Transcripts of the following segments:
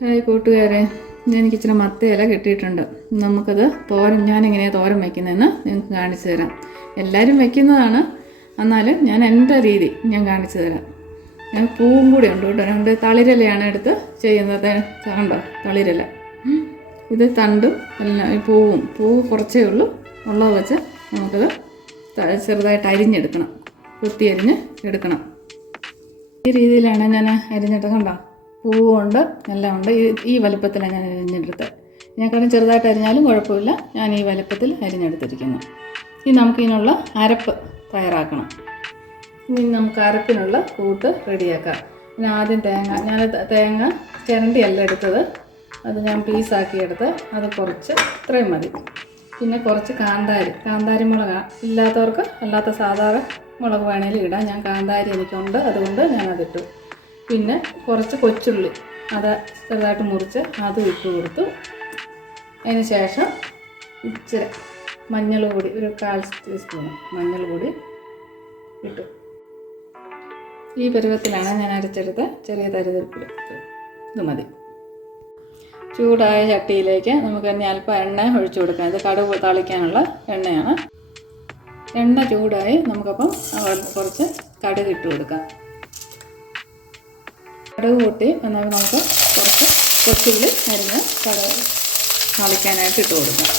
Hi കൂട്ടുകാരെ, എനിക്ക് ഇച്ചിരി മത്തയില കിട്ടിയിട്ടുണ്ട്. നമുക്കത് ഞാനെങ്ങനെയാണ് തോരൻ വയ്ക്കുന്നതെന്ന് നിങ്ങൾക്ക് കാണിച്ചു തരാം. എല്ലാവരും വയ്ക്കുന്നതാണ്, എന്നാലും ഞാൻ എൻ്റെ രീതി കാണിച്ചു തരാം. ഞാൻ പൂവും കൂടി ഉണ്ട് കേട്ടോ. 2 തളിരിലയാണ് എടുത്ത് ചെയ്യുന്നത്. കണ്ടോ, തളിരില. ഇത് തണ്ടും എല്ലാം, പൂവ് കുറച്ചേ ഉള്ളത് വെച്ച് നമുക്കത് ചെറുതായിട്ട് അരിഞ്ഞെടുക്കണം. കുത്തി എടുക്കണം. ഈ രീതിയിലാണ് ഞാൻ അരിഞ്ഞെടുത്തത്. കണ്ടോ, പൂവുണ്ട്, എല്ലാം ഉണ്ട്. ഈ വലുപ്പത്തിലാണ് ഞാൻ അരിഞ്ഞെടുത്തത്. ഇതിനെക്കാളും ചെറുതായിട്ട് അരിഞ്ഞാലും കുഴപ്പമില്ല. ഞാൻ ഈ വലുപ്പത്തിൽ അരിഞ്ഞെടുത്തിരിക്കുന്നു. ഇനി നമുക്കിതിനുള്ള അരപ്പ് തയ്യാറാക്കണം. ഇനി നമുക്ക് അരപ്പിനുള്ള കൂട്ട് റെഡിയാക്കാം. പിന്നെ ആദ്യം തേങ്ങ ചിരണ്ടിയല്ല എടുത്തത്, അത് ഞാൻ പീസാക്കിയെടുത്ത് അത് കുറച്ച് ഇത്രയും മതി. പിന്നെ കുറച്ച് കാന്താരി മുളക് ഇല്ലാത്തവർക്ക് അല്ലാത്ത സാധാരണ മുളക് വേണേലും ഇടാം. ഞാൻ കാന്താരി എനിക്കുണ്ട്, അതുകൊണ്ട് ഞാനതിട്ടു. പിന്നെ കുറച്ച് കൊച്ചുള്ളി അത് ചെറുതായിട്ട് മുറിച്ച് അതും ഇട്ട് കൊടുത്തു. അതിന് ശേഷം ഇച്ചിരി മഞ്ഞൾ പൊടി, ഒരു 1/4 ടീസ്പൂൺ മഞ്ഞൾ പൊടി ഇട്ടു. ഈ പരുവത്തിലാണ് ഞാൻ അരച്ചെടുത്ത ചെറിയ തരിതരിപ്പിൽ. ഇത് മതി. ചൂടായ ചട്ടിയിലേക്ക് നമുക്ക് ഇനി അല്പം എണ്ണ ഒഴിച്ചു കൊടുക്കാം. ഇത് കടുക് താളിക്കാനുള്ള എണ്ണയാണ്. എണ്ണ ചൂടായി നമുക്കപ്പം കുറച്ച് കടുക് ഇട്ട് കൊടുക്കാം. കടുക് പൊട്ടി എന്നാൽ നമുക്ക് കുറച്ച് കൊച്ചുള്ളി അരിഞ്ഞ് കടുക് താളിക്കാനായിട്ട് ഇട്ട് കൊടുക്കാം.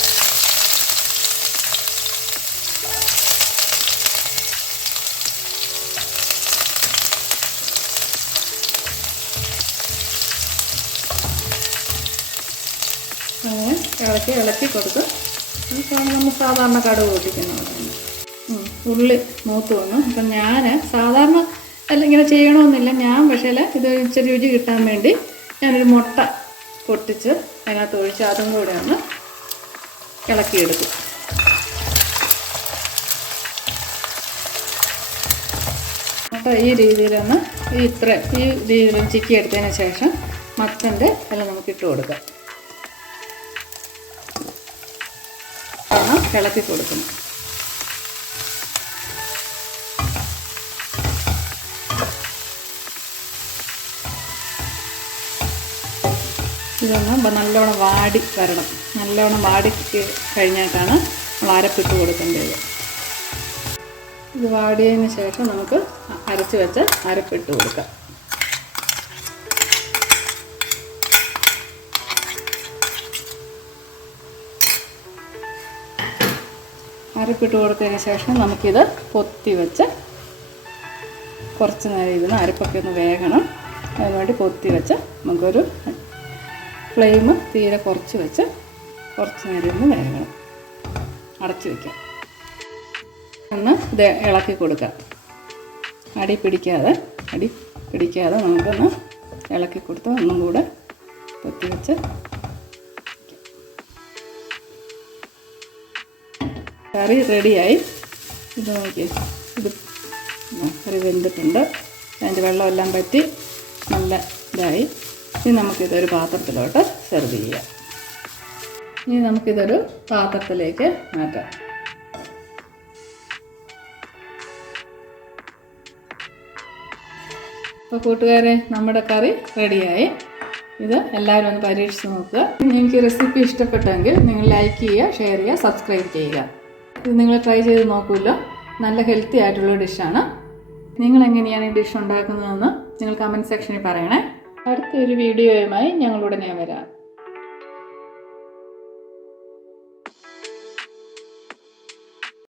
അങ്ങനെ ഇളക്കി കൊടുത്ത് നമ്മൾ സാധാരണ കടുക് പൊട്ടിക്കുന്നത്. ഉള്ളി മൂത്ത് വന്നു. അപ്പം ഞാൻ സാധാരണ ഇങ്ങനെ ചെയ്യണമെന്നില്ല. ഞാൻ പക്ഷേ ഇത് ഇച്ചിരി രുചി കിട്ടാൻ വേണ്ടി ഞാനൊരു മുട്ട പൊട്ടിച്ച് അതിനകത്ത് ഒഴിച്ച് അതും കൂടെ ഒന്ന് ഇളക്കിയെടുക്കും. മുട്ട ഈ രീതിയിലൊന്ന് ഈ രീതിയിൽ ചിക്കി എടുത്തതിന് ശേഷം മത്തൻ്റെ എല്ലാം നമുക്ക് ഇട്ട് കൊടുക്കാം. ഇളക്കി കൊടുക്കണം. ഇതൊന്ന് നല്ലോണം വാടി വരണം. നല്ലോണം വാടി കഴിഞ്ഞിട്ടാണ് നമ്മൾ അരപ്പിട്ട് കൊടുക്കേണ്ടത്. ഇത് വാടിയതിന് ശേഷം നമുക്ക് അരച്ച് വെച്ച് അരപ്പിട്ട് കൊടുക്കാം. അരപ്പിട്ട് കൊടുത്തതിന് ശേഷം നമുക്കിത് പൊത്തി വെച്ച് കുറച്ച് നേരം ഇരുന്ന് അരപ്പൊക്കെ ഒന്ന് വേകണം. അതിനുവേണ്ടി പൊത്തി വെച്ച് നമുക്കൊരു ഫ്ലെയിം തീരെ കുറച്ച് വെച്ച് കുറച്ച് നേരം ഇരുന്ന് വേകണം. അടച്ച് വയ്ക്കാം. ഒന്ന് ഇത് ഇളക്കി കൊടുക്കാം. അടി പിടിക്കാതെ നമുക്കൊന്ന് ഇളക്കി കൊടുത്ത് ഒന്നും കൂടെ പൊത്തി വെച്ച് കറി റെഡിയായി. ഇത് നോക്കി, കറി വെന്തിട്ടുണ്ട്. അതിൻ്റെ വെള്ളമെല്ലാം പറ്റി നല്ല ഇതായി. ഇനി നമുക്കിതൊരു പാത്രത്തിലോട്ട് സെർവ് ചെയ്യാം. ഇനി നമുക്കിതൊരു പാത്രത്തിലേക്ക് മാറ്റാം. അപ്പോൾ കൂട്ടുകാരെ, നമ്മുടെ കറി റെഡിയായി. ഇത് എല്ലാവരും ഒന്ന് പരീക്ഷിച്ച് നോക്കുക. നിങ്ങൾക്ക് റെസിപ്പി ഇഷ്ടപ്പെട്ടെങ്കിൽ നിങ്ങൾ ലൈക്ക് ചെയ്യുക, ഷെയർ ചെയ്യുക, സബ്സ്ക്രൈബ് ചെയ്യുക. ഇത് നിങ്ങൾ ട്രൈ ചെയ്ത് നോക്കുമല്ലോ. നല്ല ഹെൽത്തി ആയിട്ടുള്ള ഡിഷാണ്. നിങ്ങൾ എങ്ങനെയാണ് ഈ ഡിഷ് ഉണ്ടാക്കുന്നതെന്ന് നിങ്ങൾ കമൻറ്റ് സെക്ഷനിൽ പറയണേ. അടുത്തൊരു വീഡിയോയുമായി ഞങ്ങൾ ഉടനെ വരാം.